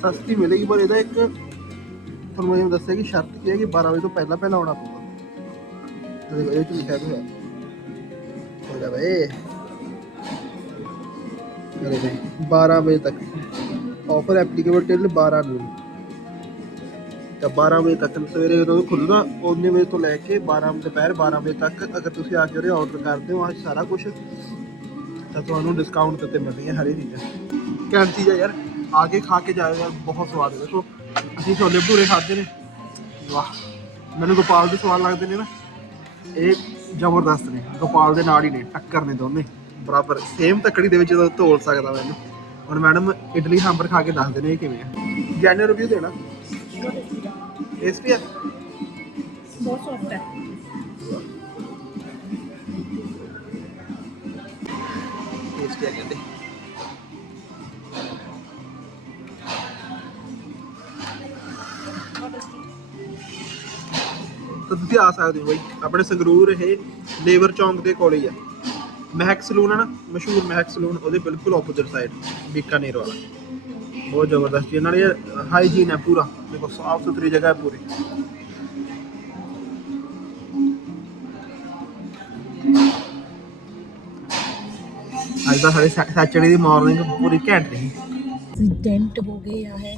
ਸਸਤੀ ਮਿਲੇਗੀ, ਪਰ ਇਹਦਾ ਇੱਕ ਤੁਹਾਨੂੰ ਮੈਂ ਦੱਸਿਆ ਕਿ ਸ਼ਰਤ ਕੀ ਹੈ ਕਿ 12 ਵਜੇ ਤੋਂ ਪਹਿਲਾਂ ਪਹਿਲਾਂ ਆਉਣਾ ਪਊਗਾ। ਤੇ ਦੇਖੋ, ਇਹ ਚ ਲਿਖਿਆ ਹੋਇਆ। ਹੋ ਜਾ ਬਈ ਅਰੇ ਬਈ 12 ਵਜੇ ਤੱਕ। ਆਫਰ ਐਪਲੀਕੇਬਲ ਟਿਲ 12 ਨੂੰ ਤਾਂ 12 ਵਜੇ ਤੱਕ ਸਵੇਰੇ ਜਦੋਂ ਖੁੱਲਦਾ ਉਹਨੇ ਵਜੇ ਤੋਂ ਲੈ ਕੇ 12 ਦੁਪਹਿਰ 12 ਵਜੇ ਤੱਕ ਅਗਰ ਤੁਸੀਂ ਆ ਕੇ ਉਰੇ ਆਰਡਰ ਕਰਦੇ ਹੋ ਆ ਸਾਰਾ ਕੁਝ ਤਾਂ ਤੁਹਾਨੂੰ ਡਿਸਕਾਊਂਟ ਤੇ ਮਿਲਦੀਆਂ ਹਰੇ ਚੀਜ਼ਾਂ। ਘੈਂਟ ਚੀਜ਼ਾਂ ਯਾਰ, ਆ ਕੇ ਖਾ ਕੇ ਜਾਇਓ ਯਾਰ, ਬਹੁਤ ਸਵਾਦ ਹੈ। ਦੇਖੋ, ਅਸੀਂ ਛੋਲੇ ਭਟੂਰੇ ਖਾਦੇ ਨੇ। ਵਾਹ, ਮੈਨੂੰ ਗੋਪਾਲ ਦੇ ਸਵਾਦ ਲੱਗਦੇ ਨੇ ਨਾ। ਇਹ ਜ਼ਬਰਦਸਤ ਨੇ। ਗੋਪਾਲ ਦੇ ਨਾਲ ਹੀ ਨੇ ਟੱਕਰ ਨੇ ਦੋਨੇ। ਬਰਾਬਰ ਸੇਮ ਤੱਕੜੀ ਦੇ ਵਿੱਚ ਜਦੋਂ ਧੋਲ ਸਕਦਾ ਮੈਨੂੰ। ਹੁਣ ਮੈਡਮ ਇਡਲੀ ਸਾਂਬਰ ਖਾ ਕੇ ਦੱਸ ਦੇਣੇ ਕਿਵੇਂ ਆ। ਜੈਨ ਰਿਵਿਊ ਦੇਣਾ। ਟੇਸਟੀ ਬਹੁਤ ਸੌਫਟ ਹੈ। ਟੇਸਟੀ ਆ ਕਹਿੰਦੇ। ਤੇ ਆ ਸਕਦੇ ਹੋ ਬਾਈ। ਆਪਣੇ ਸੰਗਰੂਰ ਇਹ ਲੇਬਰ ਚੌਂਕ ਦੇ ਕੋਲੇ ਆ। ਮਹਿਕ ਸਲੂਨ ਹੈ ਨਾ, ਮਸ਼ਹੂਰ ਮਹਿਕ ਸਲੂਨ, ਉਹਦੇ ਬਿਲਕੁਲ ਆਪੋਜ਼ਿਟ ਸਾਈਡ ਬੀਕਾਨੇਰ ਵਾਲਾ। ਬਹੁਤ ਜ਼ਬਰਦਸਤ ਇਹਨਾਂ ਨੇ ਹਾਈਜੀਨ ਹੈ ਪੂਰਾ। ਦੇਖੋ, ਸਾਫ਼ ਸੁਥਰੀ ਜਗ੍ਹਾ ਹੈ ਪੂਰੀ। ਅੱਜ ਦਾ ਸਾਡੇ ਸੈਚਰਡੇ ਦੀ ਮਾਰਨਿੰਗ ਪੂਰੀ ਘੈਂਟ ਰਹੀ ਡੈਂਟ ਹੋ ਗਿਆ ਹੈ।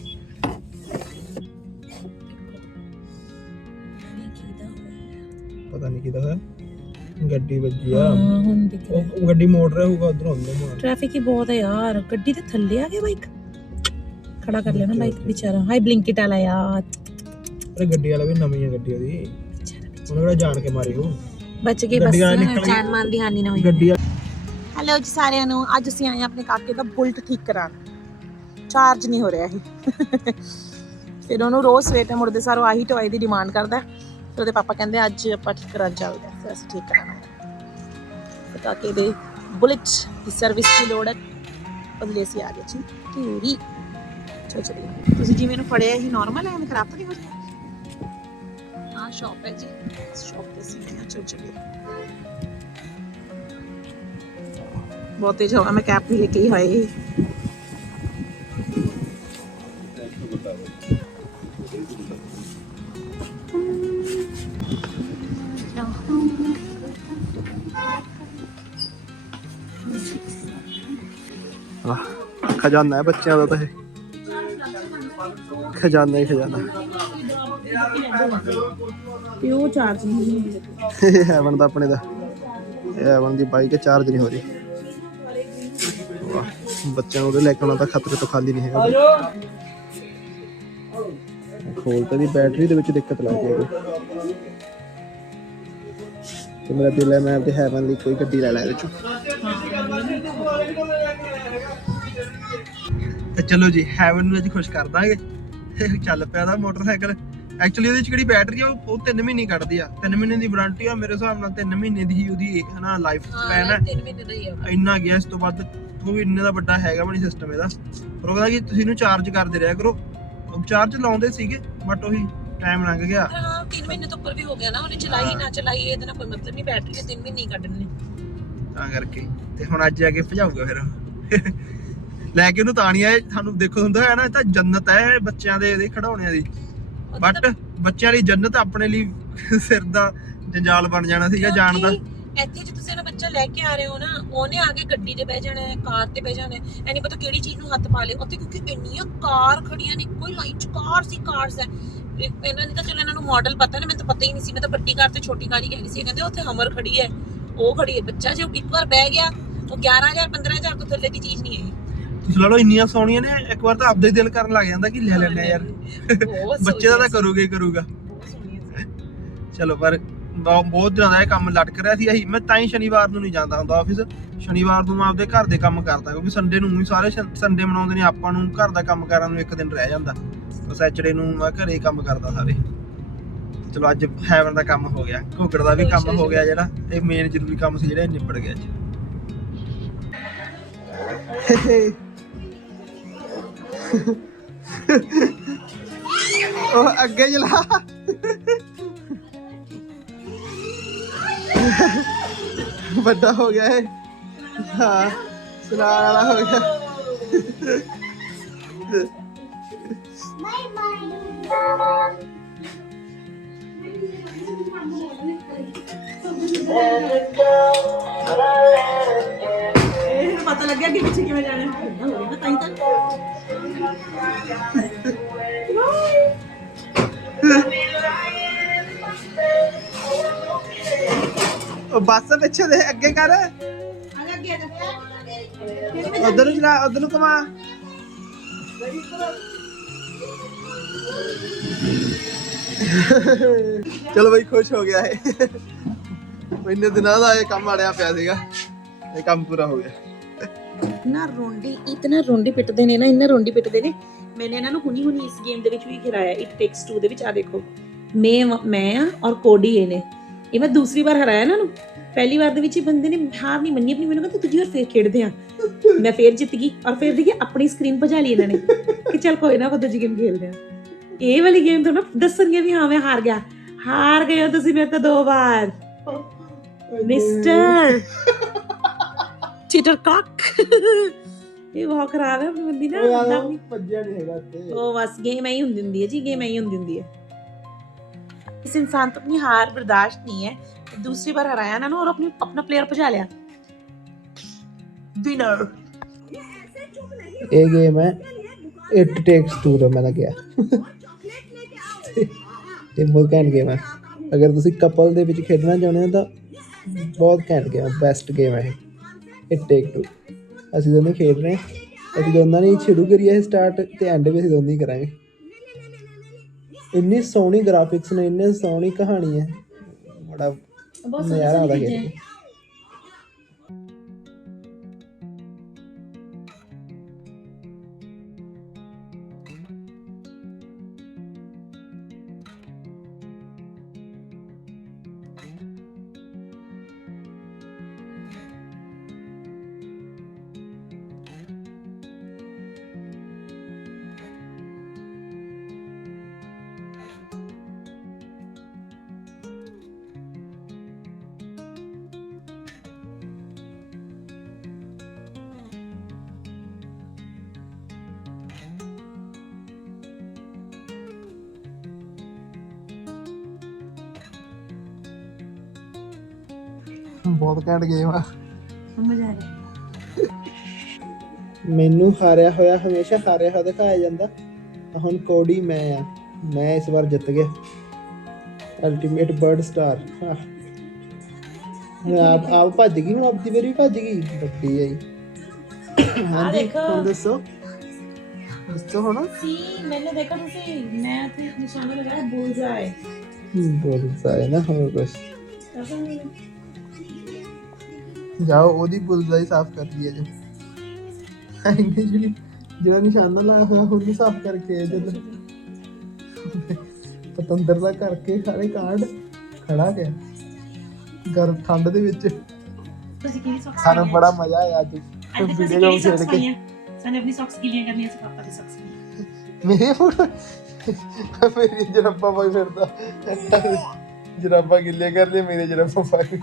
ਪਤਾ ਨਹੀਂ ਕਿਹਦਾ ਹੋਇਆ। ਗੱਡੀ ਵੱਜੀ ਆ। हाँ ਹੁਣ ਦਿਖ। ਰਿਹਾ ਉਹ ਗੱਡੀ ਮੋੜ ਰਿਹਾ ਹੋਊਗਾ ਉਧਰੋਂ ਆਉਂਦੇ ਮੋੜ ਟ੍ਰੈਫਿਕ ਹੀ ਬਹੁਤ ਹੈ ਯਾਰ। ਗੱਡੀ ਤੇ ਥੱਲੇ ਆ ਗਿਆ ਬਾਈਕ ਖੜਾ ਕਰ ਲੈਣਾ ਬਾਈਕ ਵਿਚਾਰਾ। ਹਾਈ ਬਲਿੰਕਿਟ ਵਾਲਾ ਯਾਰ ਅਰੇ ਗੱਡੀ ਵਾਲਾ ਵੀ ਨਵੀਂ ਆ ਗੱਡੀ ਉਹਦੀ। ਉਹਨੇ ਕਿਹੜਾ ਜਾਣ ਕੇ ਮਾਰੀ ਉਹ? ਬਚ ਗਏ ਬਸ। ਜਾਨ ਮਾਲ ਦੀ ਹਾਨੀ ਨਾ ਹੋਈ। ਗੱਡੀ ਹੈਲੋ ਜੀ ਸਾਰਿਆਂ ਨੂੰ। ਅੱਜ ਅਸੀਂ ਆਏ ਹਾਂ ਆਪਣੇ ਕਾਕੇ ਦਾ ਬੁਲਟ ਠੀਕ ਕਰਾਉਣ। ਚਾਰਜ ਨਹੀਂ ਹੋ ਰਿਹਾ ਇਹ। ਫਿਰ ਉਹਨੂੰ ਰੋਜ਼ ਸਵੇਰ ਤੇ ਮੁੜਦੇ ਸਾਰੋ ਆਹੀ ਟਵਾਈ ਦੀ ਡਿਮਾਂਡ ਕਰਦਾ। ਹੈ। ਫਿਰ ਉਹਦੇ ਪਾਪਾ ਕਹਿੰਦੇ, ਅੱਜ ਆਪਾਂ ਠੀਕ ਕਰਾਉਣ ਚੱਲਦੇ ਹਾਂ। ਫਿਰ ਅਸੀਂ ਠੀਕ ਕਰਾਉਣਾ ਤੇ ਕਾਕੇ ਦੇ ਬੁਲਟ ਦੀ ਸਰਵਿਸ ਦੀ ਲੋੜ ਹੈ। ਉਹਦੇ ਅਸੀਂ ਆ ਗਏ ਜੀ ਢੇਰੀ ਚਲੋ ਚਲੀਏ। ਤੁਸੀਂ ਜਿਵੇਂ ਇਹਨੂੰ ਫੜਿਆ ਹੀ ਨਾਰਮਲ ਹੈ, ਐਵੇਂ ਖਰਾਬ ਤਾਂ ਨਹੀਂ ਹੋ ਰਿਹਾ? ਆ ਸ਼ਾਪ ਹੈ ਜੀ। ਸ਼ਾਪ ਤੇ ਸੀ ਮੈਂ ਚਲ ਚਲੀ ਬਹੁਤ ਤੇਜ਼ ਹਵਾ, ਮੈਂ ਕੈਪ ਵੀ ਲੈ ਕੇ ਹੀ ਆਈ। ਖਜ਼ਾਨਾ ਹੈ ਬੱਚਿਆਂ ਦਾ ਤਾਂ ਇਹ। ਖਜ਼ਾਨਾ ਹੀ ਖਜ਼ਾਨਾ। ਤੇ ਉਹ ਚਾਰਜ ਨਹੀਂ ਇਹ ਹੈਵਨ ਦਾ ਆਪਣੇ ਦਾ। ਇਹ ਹੈਵਨ ਦੀ ਬਾਈਕ ਚਾਰਜ ਨਹੀਂ ਹੋ ਰਹੀ। ਬੱਚਿਆਂ ਨੂੰ ਉਹਦੇ ਲੈ ਕੇ ਆਉਣਾ ਤਾਂ ਖਤਰੇ ਤੋਂ ਖਾਲੀ ਨਹੀਂ ਹੈਗਾ। ਖੋਲ ਤੇ ਦੀ ਬੈਟਰੀ ਦੇ ਵਿੱਚ ਦਿੱਕਤ ਲੱਗ ਗਈ। ਤੇ ਮੇਰਾ ਦਿਲ ਹੈ ਮੈਂ ਆਪਦੇ ਹੈਵਨ ਲਈ ਕੋਈ ਗੱਡੀ ਲੈ ਲਾ ਇਹਦੇ ਚੋਂ। ਚਲੋ ਜੀ ਹੈਵਨ ਨੂੰ ਅੱਜ ਖੁਸ਼ ਕਰ ਦਾਂਗੇ। ਚੱਲ ਪਿਆ ਦਾ ਮੋਟਰਸਾਈਕਲ। ਐਕਚੁਅਲੀ ਉਹਦੇ ਚ ਕਿਹੜੀ ਬੈਟਰੀ ਆ ਉਹ 3 ਮਹੀਨੇ ਕੱਢਦੀ ਆ। 3 ਮਹੀਨੇ ਦੀ ਵਾਰੰਟੀ ਆ ਮੇਰੇ ਹਿਸਾਬ ਨਾਲ 3 ਮਹੀਨੇ ਦੀ ਹੀ ਉਹਦੀ ਹਨਾ ਲਾਈਫ ਸਪੈਨ ਹੈ 3 ਮਹੀਨੇ ਦਾ ਹੀ ਆ। ਇੰਨਾ ਗਿਆ ਇਸ ਤੋਂ ਵੱਧ ਉਹ ਵੀ ਇੰਨੇ ਦਾ ਵੱਡਾ ਹੈਗਾ ਬਣੀ ਸਿਸਟਮ ਇਹਦਾ। ਪਰ ਉਹ ਕਹਿੰਦਾ ਕਿ ਤੁਸੀਂ ਇਹਨੂੰ ਚਾਰਜ ਕਰਦੇ ਰਿਹਾ ਕਰੋ। ਚਾਰਜ ਲਾਉਂਦੇ ਸੀਗੇ ਬਟ ਉਹੀ ਟਾਈਮ ਲੰਘ ਗਿਆ। ਹਾਂ 3 ਮਹੀਨੇ ਤੋਂ ਉੱਪਰ ਵੀ ਹੋ ਗਿਆ ਨਾ ਉਹਨੇ ਚਲਾਈ ਨਾ ਚਲਾਈ ਇਹਦੇ ਨਾਲ ਕੋਈ ਮਤਲਬ ਨਹੀਂ ਬੈਟਰੀ ਦੇ 3 ਮਹੀਨੇ ਕੱਢਣੇ। ਤਾਂ ਕਰਕੇ। ਤੇ ਹੁਣ ਅੱਜ ਜਾ ਕੇ ਭਜਾਊਗਾ ਫਿਰ ਲੈ ਕੇ ਉਹਨੂੰ ਤਾਂ ਨਹੀਂ ਆਏ ਤੁਹਾਨੂੰ ਦੇਖੋ ਹੁੰਦਾ ਹੈ ਨਾ ਇਹ ਤਾਂ ਜੰਨਤ ਹੈ ਬੱਚਿਆਂ ਦੇ ਇਹਦੇ ਖਿਡੌਣਿਆਂ ਦੀ। ਬਟ ਬੱਚਿਆਂ ਲਈ ਜੰਨਤ ਆਪਣੇ ਲਈ ਸਿਰ ਦਾ ਜੰਜਾਲ ਬਣ ਜਾਣਾ ਸੀਗਾ ਜਾਣ ਦਾ। ਇੱਥੇ ਜੇ ਤੁਸੀਂ ਨਾ ਬੱਚਾ ਲੈ ਕੇ ਆ ਰਹੇ ਹੋ ਨਾ ਉਹਨੇ ਆ ਕੇ ਗੱਡੀ ਤੇ ਬਹਿ ਜਾਣਾ ਹੈ ਕਾਰ ਤੇ ਬਹਿ ਜਾਣਾ ਹੈ। ਐ ਨਹੀਂ ਪਤਾ ਕਿਹੜੀ ਚੀਜ਼ ਨੂੰ ਹੱਥ ਪਾ ਲੇ ਉੱਥੇ ਕਿਉਂਕਿ ਇੰਨੀਆਂ ਕਾਰ ਖੜੀਆਂ ਨੇ ਕੋਈ ਲਾਈਨ ਚ ਕਾਰ ਸੀ ਕਾਰਸ ਹੈ। ਇਹ- ਇਹਨਾਂ ਨੇ ਤਾਂ ਚਲੋ ਇਹਨਾਂ ਨੂੰ ਮਾਡਲ ਪਤਾ ਨੇ ਮੈਨੂੰ ਤਾਂ ਪਤਾ ਹੀ ਨਹੀਂ ਸੀ। ਮੈਂ ਤਾਂ ਵੱਡੀ ਕਾਰ ਤੇ ਛੋਟੀ ਕਾਰ ਹੀ ਕਹਿੰਦੀ ਸੀ। ਕਹਿੰਦੇ ਉੱਥੇ ਹਮਰ ਖੜੀ ਹੈ ਉਹ ਖੜੀ ਹੈ। ਬੱਚਾ ਜੇ ਇੱਕ ਵਾਰ ਬਹਿ ਗਿਆ ਉਹ 11000 15000 ਤੋਂ ਥੱਲੇ ਦੀ ਚੀਜ਼ ਨਹੀਂ ਹੈਗੀ ਤੁਸੀਂ ਲਾ ਲਓ ਇੰਨੀਆਂ ਸੋਹਣੀਆਂ ਨੇ ਇੱਕ ਵਾਰ ਤਾਂ ਆਪਦਾ ਹੀ ਦਿਲ ਕਰਨ ਲੱਗ ਜਾਂਦਾ ਕਿ ਲੈ ਲੈਣੇ ਯਾਰ। ਬਹੁਤ ਬੱਚੇ ਦਾ ਤਾਂ ਕਰੂਗਾ ਹੀ ਕਰੂਗਾ। ਚਲੋ ਪਰ ਬਹੁ- ਬਹੁਤ ਜ਼ਿਆਦਾ ਇਹ ਕੰਮ ਲਟਕ ਰਿਹਾ ਸੀ। ਅਸੀਂ ਮੈਂ ਤਾਂ ਹੀ ਸ਼ਨੀਵਾਰ ਨੂੰ ਨਹੀਂ ਜਾਂਦਾ ਹੁੰਦਾ ਆਫਿਸ ਸ਼ਨੀਵਾਰ ਨੂੰ ਮੈਂ ਆਪਦੇ ਘਰ ਦੇ ਕੰਮ ਕਰਦਾ ਕਿਉਂਕਿ ਸੰਡੇ ਨੂੰ ਵੀ ਸਾਰੇ ਸੰਡੇ ਮਨਾਉਂਦੇ ਨੇ ਆਪਾਂ ਨੂੰ ਘਰ ਦਾ ਕੰਮ ਕਰਨ ਨੂੰ ਇੱਕ ਦਿਨ ਰਹਿ ਜਾਂਦਾ। ਤਾਂ ਸੈਚਰਡੇ ਨੂੰ ਮੈਂ ਘਰੇ ਕੰਮ ਕਰਦਾ ਸਾਰੇ। ਚਲੋ ਅੱਜ ਹੈਵਨ ਦਾ ਕੰਮ ਹੋ ਗਿਆ। ਘੋਗੜ ਦਾ ਵੀ ਕੰਮ ਹੋ ਗਿਆ ਜਿਹੜਾ ਇਹ ਮੇਨ ਜ਼ਰੂਰੀ ਕੰਮ ਸੀ ਜਿਹੜਾ ਨਿਬੜ ਗਿਆ ਅੱਜ। ਉਹ ਅੱਗੇ ਚਲਾ ਵੱਡਾ ਹੋ ਗਿਆ ਹੈ ਹਾਂ ਚਲਾਉਣ ਵਾਲਾ ਹੋ ਗਿਆ ਇਹ ਪਤਾ ਲੱਗਿਆ ਕਿ ਪਿੱਛੇ ਕਿਵੇਂ ਜਾਣਾ ਬੱਸ ਪਿੱਛੇ ਦੇ ਅੱਗੇ ਕਰ ਆ ਜਾ ਅੱਗੇ ਆ ਜਾ ਉਧਰ ਨੂੰ ਚਲਾ ਉਧਰ ਨੂੰ ਕਮਾ ਚਲੋ ਬਈ ਖੁਸ਼ ਹੋ ਗਿਆ ਹੈ ਇੰਨੇ ਦਿਨਾਂ ਦਾ ਇਹ ਕੰਮ ਅੜਿਆ ਪਿਆ ਸੀਗਾ ਇਹ ਕੰਮ ਪੂਰਾ ਹੋ ਗਿਆ ਇਤਨਾ ਰੋਂਡੀ ਇਤਨਾ ਰੋਂਡੀ ਪਿੱਟਦੇ ਨੇ ਨਾ ਇੰਨਾ ਰੋਂਡੀ ਪਿੱਟਦੇ ਨੇ ਮੈਨੇ ਇਹਨਾਂ ਨੂੰ ਹੁਣੀ ਹੁਣੀ ਇਸ ਗੇਮ ਦੇ ਵਿੱਚ ਵੀ ਖਿਲਾਇਆ ਇਟ ਟੇਕਸ 2 ਦੇ ਵਿੱਚ ਆ ਦੇਖੋ ਮੈਂ ਮੈਂ ਆ ਔਰ ਕੋਡੀ ਇਹ ਨੇ ਇਹ ਮੈਂ ਦੂਸਰੀ ਵਾਰ ਹਰਾਇਆ ਇਹਨਾਂ ਨੂੰ ਪਹਿਲੀ ਵਾਰ ਦੇ ਵਿੱਚ ਹੀ ਬੰਦੇ ਨੇ ਹਾਰ ਨਹੀਂ ਮੰਨੀ ਆਪਣੀ ਮੈਨੂੰ ਕਹਿੰਦਾ ਦੂਜੀ ਵਾਰ ਫੇਰ ਖੇਡਦੇ ਆ ਮੈਂ ਫੇਰ ਜਿੱਤ ਗਈ ਔਰ ਫੇਰ ਦੇਖੀ ਆਪਣੀ ਸਕਰੀਨ ਭਜਾ ਲਈ ਇਹਨਾਂ ਨੇ ਕਿ ਚੱਲ ਕੋਈ ਨਾ ਆਪਾਂ ਦੂਜੀ ਗੇਮ ਖੇਡਦੇ ਆ ਇਹ ਵਾਲੀ ਗੇਮ ਤੋਂ ਨਾ ਦੱਸਣਗੇ ਵੀ ਹਾਂ ਮੈਂ ਹਾਰ ਗਿਆ ਹਾਰ ਗਏ ਹੋ ਤੁਸੀਂ ਮੇਰੇ ਤੋਂ ਦੋ ਵਾਰ ਮਿਸਟਰ ਚੀਟਰ ਕਾਕ। ਇਹ ਬਹੁਤ ਖਰਾਬ ਹੈ ਬੰਦੀ ਨਾ ਬੰਦਾ ਵੀ- ਭੱਜਿਆ ਨਹੀਂ ਹੈਗਾ ਤੇ ਉਹ ਬਸ ਗੇਮ ਐਂ ਹੀ ਹੁੰਦੀ ਹੁੰਦੀ ਹੈ ਜੀ ਗੇਮ ਐਂ ਹੀ ਹੁੰਦੀ ਹੁੰਦੀ ਹੈ। ਇਸ ਇਨਸਾਨ ਤੋਂ ਆਪਣੀ ਹਾਰ ਬਰਦਾਸ਼ਤ ਨਹੀਂ ਹੈ। ਦੂਸਰੀ ਬਾਰ ਹਰਾਇਆ ਨਾ ਔਰ ਆਪਣੀ ਆਪਣਾ ਪਲੇਅਰ ਭਜਾ ਲਿਆ। ਵਿਨਰ ਇਹ ਗੇਮ ਹੈ ਇਟ ਟੇਕਸ ਟੂ ਦਾ ਮੈਂ ਲੱਗਿਆ ਇਹ ਬਹੁਤ ਘੈਂਟ ਗੇਮ ਹੈ। ਅਗਰ ਤੁਸੀਂ ਕਪਲ ਦੇ ਵਿੱਚ ਖੇਡਣਾ ਚਾਹੁੰਦੇ ਹੋ ਤਾਂ ਬਹੁਤ ਘੈਂਟ ਗੇਮ ਹੈ ਬੈਸਟ ਗੇਮ ਹੈ ਇਟ ਟੇਕ ਟੂ ਅਸੀਂ ਦੋਨੇ ਖੇਡ ਰਹੇ ਹਾਂ। ਅਸੀਂ ਦੋਨਾਂ ਨੇ ਸ਼ੁਰੂ ਕਰੀ ਹੈ ਸਟਾਰਟ ਤੇ ਐਂਡ ਵੀ ਅਸੀਂ ਦੋਨੇ ਹੀ ਕਰਾਂਗੇ। ਇੰਨੀ ਸੋਹਣੀ ਗ੍ਰਾਫਿਕਸ ਨੇ ਇੰਨੀ ਸੋਹਣੀ ਕਹਾਣੀ ਹੈ। ਬੜਾ ਬਹੁਤ ਨਜ਼ਾਰਾ ਆਉਂਦਾ ਚੀਜ਼ਾਂ ਖੇਡ ਹੈ। ਕੇ। ਬਹੁਤ ਘੈਂਟ ਗੇਮ ਆ। ਮਜ਼ਾ ਆ ਗਿਆ। ਮੈਨੂੰ ਹਾਰਿਆ ਹੋਇਆ ਹਮੇਸ਼ਾ ਹਾਰਿਆ ਹੋਇਆ ਦਿਖਾਇਆ ਜਾਂਦਾ। ਤਾਂ ਹੁਣ ਕੋਡੀ ਮੈਂ ਆ। ਮੈਂ ਇਸ ਵਾਰ ਜਿੱਤ ਗਿਆ। ਅਲਟੀਮੇਟ ਬਰਡ ਸਟਾਰ ਆਪ ਆਪ ਭੱਜ ਗਈ ਹੁਣ ਆਪਦੀ ਵਾਰੀ ਭੱਜ ਗਈ। ਵੱਡੀ ਆਈ ਹਾਂਜੀ ਦੇਖੋ। ਹੁਣ ਦੱਸੋ। ਦੱਸੋ ਹੁਣ। ਸੀ ਮੈਨੂੰ ਦੇਖੋ ਤੁਸੀਂ। ਮੈਂ ਤੇ ਨਿਸ਼ਾਨਾ ਲਗਾਇਆ ਬੁਲਜ਼ਾਏ ਬੋਲ ਸਾਇ ਨਾ ਹੋਰ ਕੁਛ। ਜਾਓ ਉਹਦੀ ਬੁਲਜ਼ਾਈ ਸਾਫ਼ ਕਰ ਲਈ ਜੋ। ਇੰਨੀ ਜਿਹੜੀ ਜਿਹੜਾ ਨਿਸ਼ਾਨਾ ਲਾਇਆ ਹੋਇਆ ਉਹਨੂੰ ਸਾਫ਼ ਕਰਕੇ ਜਦ। ਪਤੰਦਰ ਦਾ ਕਰਕੇ ਸਾਰੇ ਕਾਰਡ ਖੜਾ ਗਿਆ। ਗਰ ਠੰਡ ਦੇ ਵਿੱਚ। ਤੁਸੀਂ ਕਿਹੜੀ ਸੌਕਸ ਸਾਨੂੰ ਬੜਾ ਮਜ਼ਾ ਆਇਆ ਅੱਜ। ਅੱਜ ਵੀਡੀਓ ਕਿਹੜੀ ਖੇਡ ਕੇ। ਸਾਨੂੰ ਆਪਣੀ ਸੌਕਸ ਗਿਲੀਆਂ ਕਰਨੀਆਂ ਸੀ ਪਾਪਾ ਦੀ ਸੌਕਸ ਮੇਰੇ ਫੋਟੋ ਮੇਰੀ ਜਰਾਬਾਂ ਪਾਈ ਫਿਰਦਾ। ਜਰਾਬਾਂ ਗਿੱਲੇ ਕਰ ਲਈ ਮੇਰੇ ਜਰਾਬਾਂ ਪਾਈ।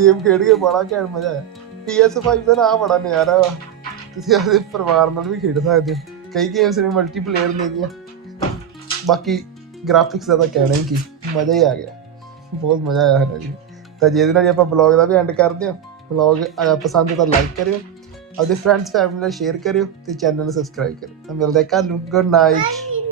ਗੇਮ ਖੇਡ ਕੇ ਬੜਾ ਘੈਂਟ ਮਜ਼ਾ ਆਇਆ। PS5 ਦਾ ਨਾ ਬੜਾ ਨਿਆਰਾ ਵਾ। ਤੁਸੀਂ ਆਪਣੇ ਪਰਿਵਾਰ ਨਾਲ ਵੀ ਖੇਡ ਸਕਦੇ ਹੋ। ਕਈ ਗੇਮਸ ਨੇ ਮਲਟੀਪਲੇਅਰ ਨੇਗੀਆਂ ਬਾਕੀ ਗ੍ਰਾਫਿਕਸ ਦਾ ਤਾਂ ਕਹਿਣਾ ਹੀ ਕੀ, ਮਜ਼ਾ ਹੀ ਆ ਗਿਆ। ਬਹੁਤ ਮਜ਼ਾ ਆਇਆ ਹੈ ਜੀ। ਤਾਂ ਜਿਹਦੇ ਨਾਲ ਹੀ ਆਪਾਂ ਬਲੌਗ ਦਾ ਵੀ ਐਂਡ ਕਰਦੇ ਹਾਂ। ਬਲੌਗ ਪਸੰਦ ਤਾਂ ਲਾਈਕ ਕਰਿਓ। ਆਪਣੇ ਫਰੈਂਡਸ ਫੈਮਿਲੀ ਨਾਲ ਸ਼ੇਅਰ ਕਰਿਓ ਤੇ ਚੈਨਲ ਨੂੰ ਸਬਸਕ੍ਰਾਈਬ ਕਰਿਓ। ਤਾਂ ਮਿਲਦੇ ਹਾਂ ਕੱਲ ਨੂੰ। Good night